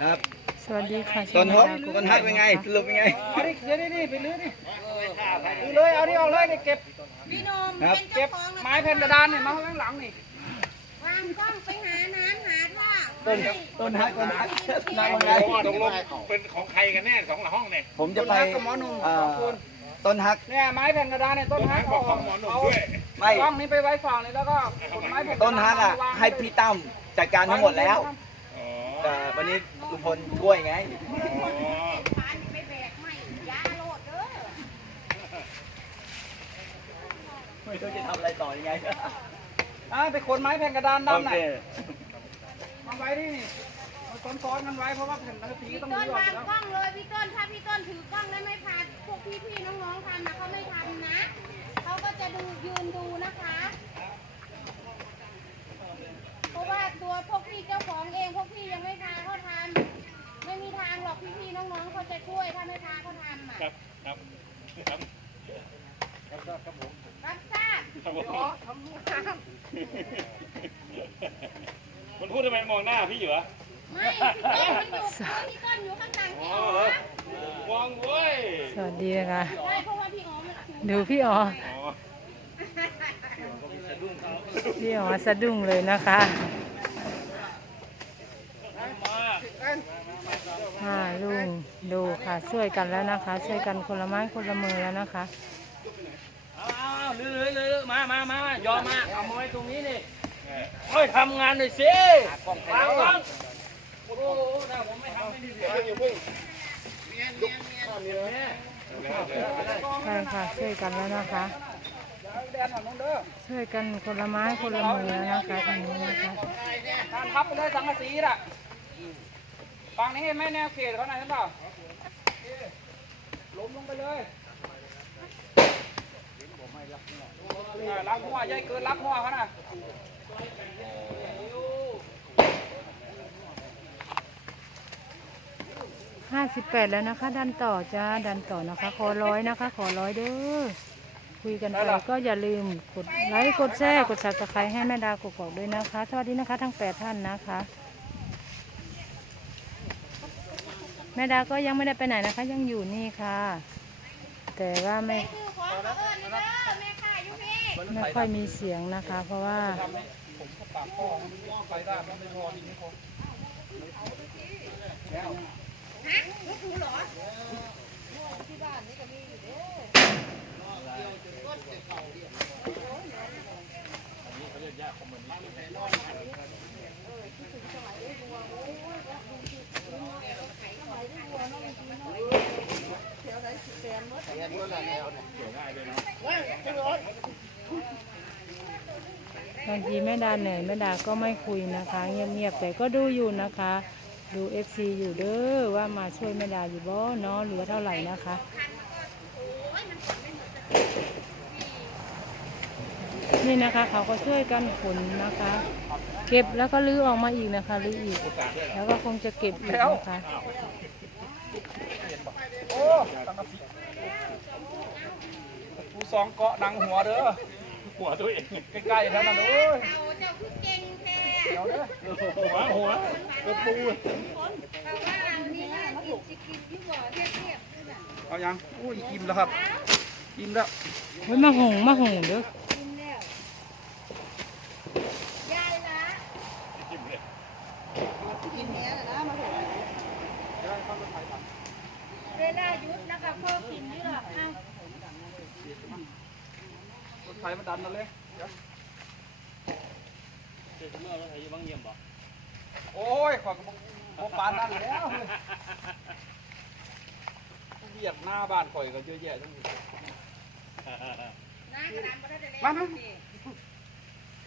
ครับ สวัสดีค่ะต้นฮกช่องต้นฮักเป็นไง สรุปเป็นไงเอาดิเดี๋ยวนี่นี่ไปลื้อดิลื้อเลยเอาดิออกเลยนี่เก็บพี่หนมครับเป็นเก็เจ้าบของนะไม้แผ่นกระดานเนี่ยมาข้างหลังนี่วางกล้องไปหาน้ำหาท่าต้นต้นฮักต้นฮักนายว่าไงตกลงเป็นของใครกันแน่สองห้องเนี่ยผมจะไปต้นฮักกับหมอหนุ่มเอ่อสองคนต้นฮักเนี่ยไม้แผ่นกระดานเนี่ยต้นฮักบอกของหมอหนุ่มด้วยไม่กล้องนี้ไปไว้ฝั่งนี้แล้วก็ขนไม้แผ่นกระดาต้นฮักอะวางให้พี่ตั้มจัดการทั้งหมดแล้วอ๋อแต่วันนี้ ลุงพลช่วยไงอ๋อพานไปแบกไม่ยาโลดเด้อไม่รู้จะทำอะไรต่อยังไงอะไปขนไม้แผ่นกระดานโอดำหน่เคอยมาไว้ที่นี่มาซ้อนๆกันไว้เพราะว่าแผ่นกระสีพี่ต้องต้รื้นอออกวาองยู่แล้วกล้องเลยพี่ต้นถ้าพี่ต้นถือกล้องแล้วไม่พาพวกพี่ๆน้องๆทำนะเขาไม่ทำนะเขาก็จะดูยืนดูนะคะ เพราะว่าตัวพวกพี่เจ้าของเองพวกพี่ยังไม่พาเขาทำ ไม่มีทางหรอกพี่ๆน้องๆเขาจะช่วยถ้าไม่พาเขาทำอะครับครับครับครับผมรับทราบครับผมมันพูดทำไมมองหน้าพี่อยู่วะไม่พี่ต้นมันอยู่พี่ต้นอยู่ข้างหลังอ๋พี่ออ๋อเหรอมองเว้ยสวัสดีนะคะใช่เพราะว่าพี่อ๋อมันถือดูพี่อ๋ออ๋อพี่อ๋อสะดุ้งเลยนะคะ อ่าลุงดูค่ะช่วยกันแล้วนะคะ ช่วยกันคนละไม้คนละมือแล้วนะคะเอ้าวลื้อเรื่อมามามายอมมาเอามาไว้ตรงนี้นี่เฮ้ยทำงานหน่อยสิวางวางโอ้โหถ้าผมไม่ทำไม่ดีเลยใช่ค่ะช่วยกันแล้วนะคะแดนของน้องเด้อช่วยกันคนละไม้คนละมือแล้วนะคะตรงนี้นะคะการพับไปเลยสังกะสีน่ะ ฝั่งนี้ไม่แนวเขตเขาไหนหรือเปล่าล้มลงไปเลยเออรับหัวใหญ่เกินรับหัวเขาน่ะห้าสิบแปดแล้วนะคะ ดันต่อจ้าดันต่อนะคะ ขอร้อยนะคะ ขอร้อยเด้อคุยกันไปก็อย่าลืมกดไลค์กดแชร์กดซับสไครต์ให้แม่ดาวกกอกด้วยนะคะสวัสดีนะคะทั้งแปดท่านนะคะ แม่ดาก็ยังไม่ได้ไปไหนนะคะ ยังอยู่นี่ค่ะ แต่ว่าไม่ไม่ค่อยมีเสียงนะคะ เพราะว่า บางทีแม่ดาเหนื่อยแม่ดาก็ไม่คุยนะคะ เงียบๆแต่ก็ดูอยู่นะคะ ดูเอฟซีอยู่เด้อว่ามาช่วยแม่ดาอยู่บ่เนาะเหลือเท่าไหร่นะคะนี่นะคะเขาก็ช่วยกันขนนะคะ เก็บแล้วก็ลื้อออกมาอีกนะคะลื้ออีก แล้วก็คงจะเก็บอีกนะคะโอ้สังกะสีผู้สองเกาะดังหัวเด้อ หัวตัวเองใกล้ๆแค่นั้นเด้อเอาเจ้าคือเก่งแท้เดี๋ยวเด้อหัวหัวเป็นปูแต่ว่าเระกินสิกินอยู่บ่เรียเรียบด้วยน่ะเอายังอุ้ยอิ่มแล้วครับอิ่มแล้วเฮ้ยมาหงมาหงเด้อ กินแล้วยายละกิ นี้ยนะมาถึงเวลายุดแล้วก็พ่อกินนี่หรอเอารถไฟมาดันมาเลยเดี๋ยวโอ้ยขอกระบอกปานนั่นแล้วเรียกหน้าบ้านข่อยก็เยอะแยะทั้งนี้น้ากระดานบ่ได้เลยมามา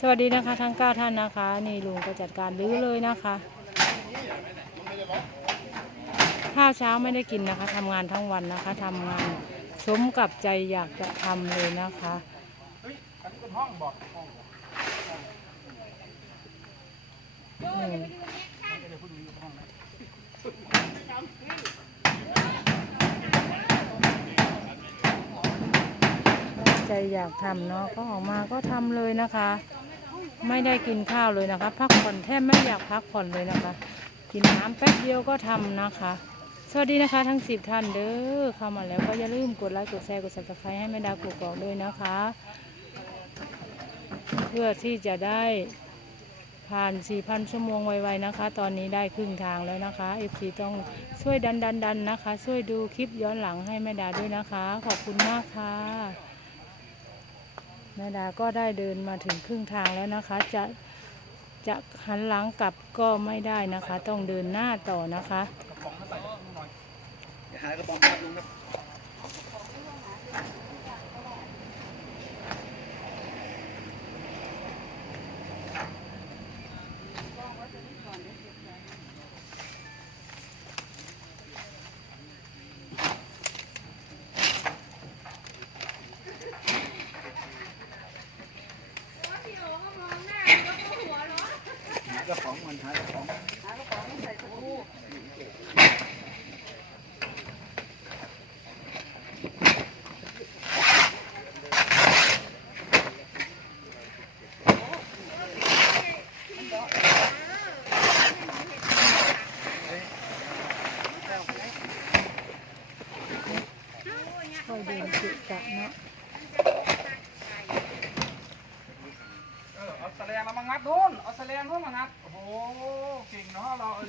สวัสดีนะคะทั้งเก้าท่านนะคะ นี่ลุงก็จัดการลื้อเลยนะคะข้าวเช้าไม่ได้กินนะคะทำงานทั้งวันนะคะทำงานสมกับใจอยากจะทำเลยนะคะใจอยากทำเนาะก็ออกมาก็ทำเลยนะคะ ไม่ได้กินข้าวเลยนะคะ พักผ่อนแทบไม่อยากพักผ่อนเลยนะคะ กินน้ำแป๊บเดียวก็ทำนะคะ สวัสดีนะคะทั้งสิบท่านเด้อเข้ามาแล้วก็อย่าลืมกดไลค์กดแชร์กด subscribe ให้แม่ดาวกกอกด้วยนะคะ เพื่อที่จะได้ผ่าน 4,000 ชั่วโมงไวๆนะคะ ตอนนี้ได้ครึ่งทางแล้วนะคะ FC ต้องช่วยดันดันดันนะคะ ช่วยดูคลิปย้อนหลังให้แม่ดาด้วยนะคะ ขอบคุณมากค่ะ แม่ดาก็ได้เดินมาถึงครึ่งทางแล้วนะคะ จะจะหันหลังกลับก็ไม่ได้นะคะ ต้องเดินหน้าต่อนะคะกระป๋องน้ำใส่ลงหน่อยเดี๋ยวหากระป๋องครับลุงนะบ พี่โอ๋ก็มองหน้าแล้วก็หัวเราะ หากระป๋องมันหากระป๋อง ค่อยเดินจิกะเนาะ เออเอาแสลงเรามางัดนู่นเอาแสลงนู่นมางัด โอ้โห เก่ง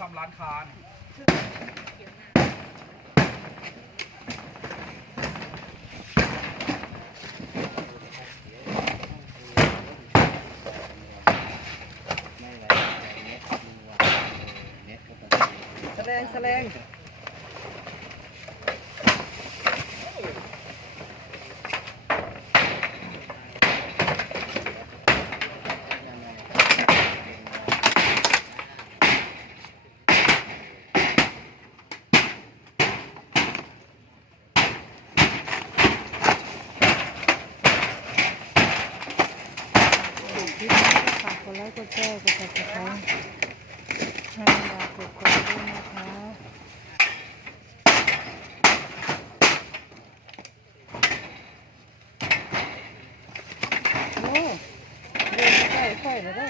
ทำร้านค้าเนี่ยแสดงแสดง คลิปนี้ก็ฝากก ดไลค์ กดแชร์ กดติดตามให้ดาวกดกดด้วยนะคะโอ้เดินใกล้ๆเลยได้